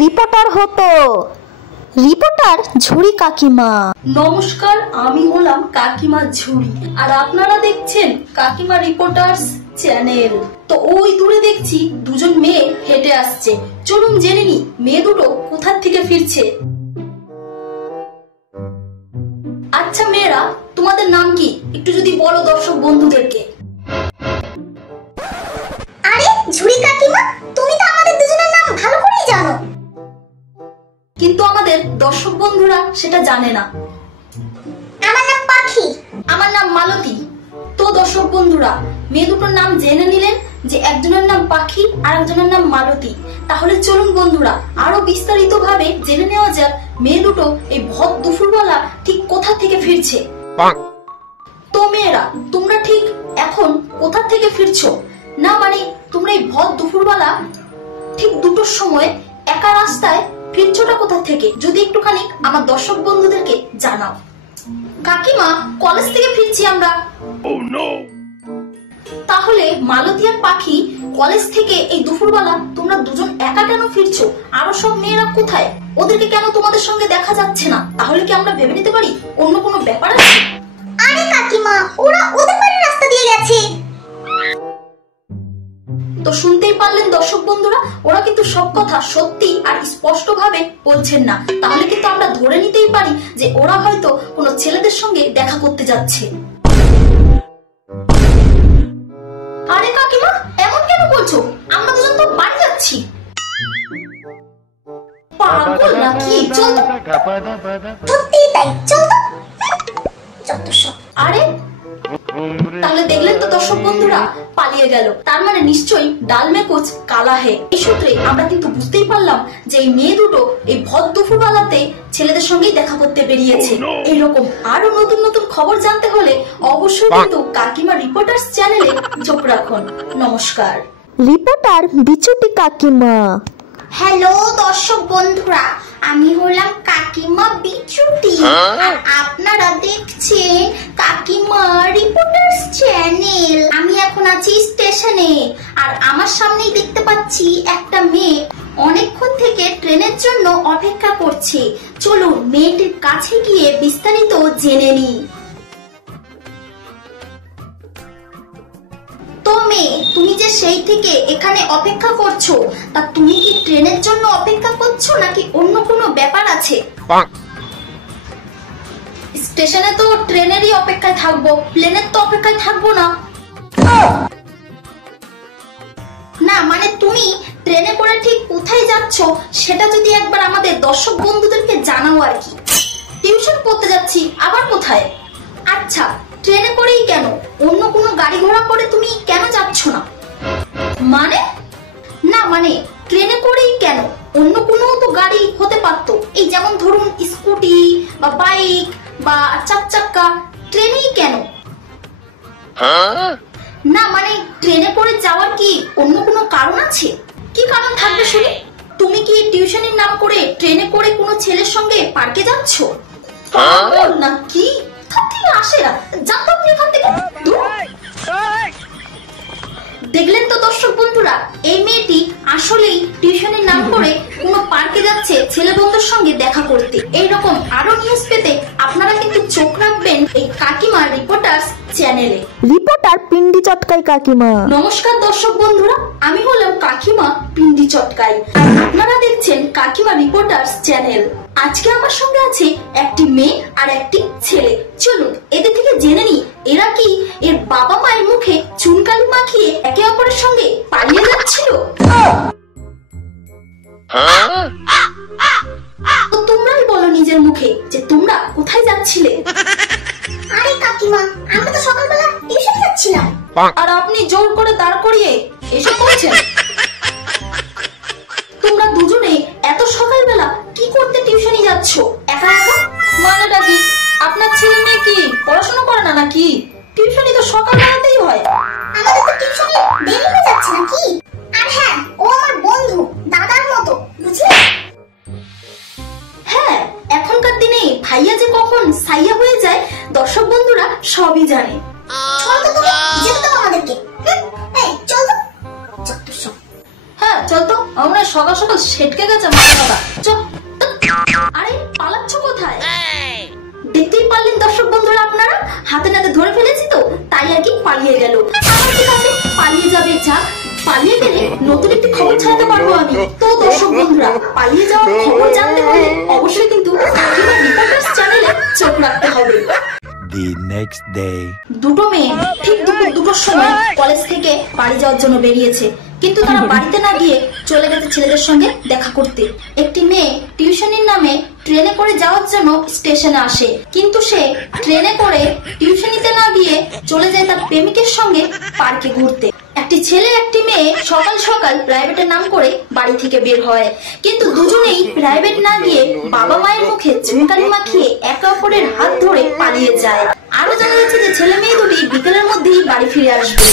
Reporter হতো। Reporter ঝুড়ি কাকিমা। নমস্কার, আমি হলাম কাকিমা ঝুড়ি, আর আপনারা দেখছেন কাকিমা রিপোর্টার্স চ্যানেল। তো ওই দূরে দেখছি দুজন মেয়ে হেঁটে আসছে, চলুন জেনে নি মেয়ে দুটো কোথা থেকে ফিরছে। আচ্ছা মেয়েরা, তোমাদের নাম কি একটু যদি বলো দর্শক বন্ধুদেরকে। আরে ঝুড়ি কাকিমা, তুমি তো আমাদের দুজনের নাম ভালো করেই জানো। কিন্তু আমাদের দর্শক বন্ধুরা সেটা জানে না। আমার নাম পাখি। আমার নাম মালতী। তো দর্শক বন্ধুরা, মেয়ে দুটোর নাম জেনে নিলেন যে একজনের নাম পাখি আর একজনের নাম মালতী। তাহলে চলুন বন্ধুরা আরো বিস্তারিত ভাবে জেনে নেওয়া যাক মেয়ে দুটো এই ভর দুপুরবেলা ঠিক কোথা থেকে ফিরছে। তো মেয়েরা, তোমরা ঠিক এখন কোথা থেকে ফিরছো? না মানে তোমরা এই ভর দুপুরবেলা ঠিক দুটোর সময় একা রাস্তায় ফিরছোটা কোথা থেকে, যদি একটুখানি আমার দর্শক বন্ধুদেরকে জানাও। কাকিমা, কলেজ থেকে ফিরছি আমরা। তাহলে মালতী আর পাখি, কলেজ থেকে এই দুপুরবেলা তোমরা দুজন একা কেন ফিরছো? আরো সব মেয়েরা কোথায়? ওদেরকে কেন তোমাদের সঙ্গে দেখা যাচ্ছে না? তাহলে কি আমরা ভেবে নিতে পারি অন্য কোনো ব্যাপার আছে? আরে কাকিমা, ওরা ওদের বাড়ির রাস্তা দিয়ে গেছে। তো শুনতেই পারলেন দর্শক বন্ধুরা, ওরা কিন্তু সব কথা সত্যি আর স্পষ্ট ভাবে বলছেন না। তাহলে কিন্তু আমরা ধরে নিতেই পারি যে ওরা হয়তো কোনো ছেলেদের সঙ্গে দেখা করতে যাচ্ছে। আরে কাকিমা, এমন কেন বলছো? আমরা দুজন তো বাড়ি যাচ্ছি। পাগল নাকি? চল তো। সত্যি তাই, চল তো। যত সব। আরে তাহলে দেখলেন তো দর্শক বন্ধুরা, পালিয়ে গেল। তার মানে নিশ্চয়ই ডাল মে কুছ কালা হে। এই সূত্রে আমরা কিন্তু বুঝতেই পারলাম যে এই মেয়ে দুটো এই ভর দুপুর বেলাতে ছেলেদের সঙ্গেই দেখা করতে বেরিয়েছে। এইরকম আরো নতুন নতুন খবর জানতে হলে অবশ্যই কিন্তু কাকিমা রিপোর্টার্স চ্যানেলে চোখ রাখুন। নমস্কার। রিপোর্টার বিচুটি কাকিমা। হ্যালো দর্শক বন্ধুরা, আমি হলাম কাকিমা বিচুটি, আর আপনারা দেখছেন কাকিমা রিপোর্টার্স চ্যানেল। আমি এখন আছি স্টেশনে, আর আমার সামনেই দেখতে পাচ্ছি একটা মেয়ে অনেকক্ষণ থেকে ট্রেনের জন্য অপেক্ষা করছে। চলুন মেয়েটির কাছে গিয়ে বিস্তারিত জেনে নিই। তো মেয়ে, তুমি যে সেই থেকে এখানে অপেক্ষা করছো, তা তুমি কি ট্রেনের জন্য অপেক্ষা করছো নাকি অন্য কোনো ব্যাপার আছে? স্টেশনে তো ট্রেনেরই অপেক্ষায় থাকবো, প্লেনের তো অপেক্ষায় থাকবো না। না মানে তুমি ট্রেনে করে ঠিক কোথায় যাচ্ছ সেটা যদি একবার আমাদের দর্শক বন্ধুদেরকে জানাও আর কি। টিউশন পড়তে যাচ্ছি। আবার কোথায়? আচ্ছা, ট্রেনে করেই কেন? অন্য কোনো গাড়ি ঘোড়া করে তুমি কেন যাচ্ছ না? মানে? না মানে ট্রেনে করেই কেন? অন্য কোনো তো গাড়ি হতে পারতো, এই যেমন ধরুন স্কুটি বা বাইক বা চার চাক্কা। ট্রেনেই কেন? না মানে ট্রেনে করে যাওয়ার কি অন্য কোনো কারণ আছে? কি কারণ থাকবে শুনি? তুমি কি টিউশনের নাম করে ট্রেনে করে কোনো ছেলের সঙ্গে পার্কে যাচ্ছ? পাগল নাকি? কোথা থেকে আসে এরা? যান তো আপনি এখান থেকে, দূর। দেখলেন তো দর্শক বন্ধুরা, এই মেয়েটি আসলেই টিউশনের নাম করে কোনো পার্কে যাচ্ছে ছেলে বন্ধুর সঙ্গে দেখা করতে। এইরকম আরো নিউজ পেতে আপনারা কিন্তু চোখ রাখবেন এই কাকিমা রিপোর্টার্স চ্যানেলে। রিপোর্টার পিন্ডি চটকাই কাকিমা। নমস্কার দর্শক বন্ধুরা, আমি হলাম কাকিমা পিন্ডি চটকাই, আর আপনারা দেখছেন কাকিমা রিপোর্টার্স চ্যানেল। আজকে আমার সঙ্গে আছে একটি মেয়ে আর একটি ছেলে। চলুন এদের থেকে জেনে নি এরা কি এর বাবা মায়ের মুখে চুনকালি মাখিয়ে একে অপরের সঙ্গে পালিয়ে যাচ্ছিল। তো তোমরাই বলো নিজের মুখে যে তোমরা কোথায় যাচ্ছিলে। আরে কাকিমা, আমরা তো সকালবেলা টিউশন যাচ্ছিলাম। আর আপনি জোর করে দাঁড় করিয়ে এসে পড়েছেন। তোমরা দুজনে এত সকালবেলা কি করতে টিউশনে যাচ্ছ একা একা? মানেটা কি? আপনার ছেলে মেয়ে কি পড়াশোনা করে না নাকি? টিউশনি তো সকালবেলাতেই হয়। আমাদের তো টিউশনে দেরি হয়ে যাচ্ছে নাকি? আর হ্যাঁ, ও আমার বন্ধু, দাদার মতো, বুঝলে? হ্যাঁ, এখনকার দিনে ভাইয়া যে কখন সাইয়া হয়ে যায় দর্শক বন্ধুরা সবই জানে। চল তো তুমি, যেতে দাও আমাদেরকে। এই চল তো। যত সব। হ্যাঁ চল তো, আমরা সকাল সকাল সেটকে গেছে মাথা কথা। চল। আরে পালাচ্ছ কোথায়? দেখতেই পারলেন দর্শক বন্ধুরা, আপনারা হাতে নাতে ধরে ফেলেছি তো, তাই আর কি পালিয়ে গেল। আমার ঠিক আছে, পালিয়ে যাবে যাক, পালিয়ে গেলে নতুন একটি খবর ছাড়তে পারবো আমি। তো দর্শক বন্ধুরা, পালিয়ে যাওয়ার খবর জানতে হলে অবশ্যই কিন্তু কাকিমা রিপোর্টার্স চ্যানেলে চোখ রাখতে হবে। The next day. দুটো মেয়ে ঠিক দুপুর 2টোর সময় কলেজ থেকে বাড়ি যাওয়ার জন্য বেরিয়েছে, কিন্তু তারা বাড়িতে না গিয়ে চলে গেছে ছেলেদের সঙ্গে দেখা করতে। একটি মেয়ে টিউশনির নামে ট্রেনে করে যাওয়ার জন্য স্টেশনে আসে, কিন্তু সে ট্রেনে করে টিউশনিতে না গিয়ে চলে যায় তার প্রেমিকের সঙ্গে পার্কে ঘুরতে। একটি ছেলে একটি মেয়ে সকাল সকাল প্রাইভেটের নাম করে বাড়ি থেকে বের হয়, কিন্তু দুজনেই প্রাইভেট না গিয়ে বাবা মায়ের মুখে চুনকালি মাখিয়ে একে অপরের হাত ধরে পালিয়ে যায়। আরো জানা যাচ্ছে যে ছেলে মেয়ে দুটি বিকেলের মধ্যেই বাড়ি ফিরে আসবে।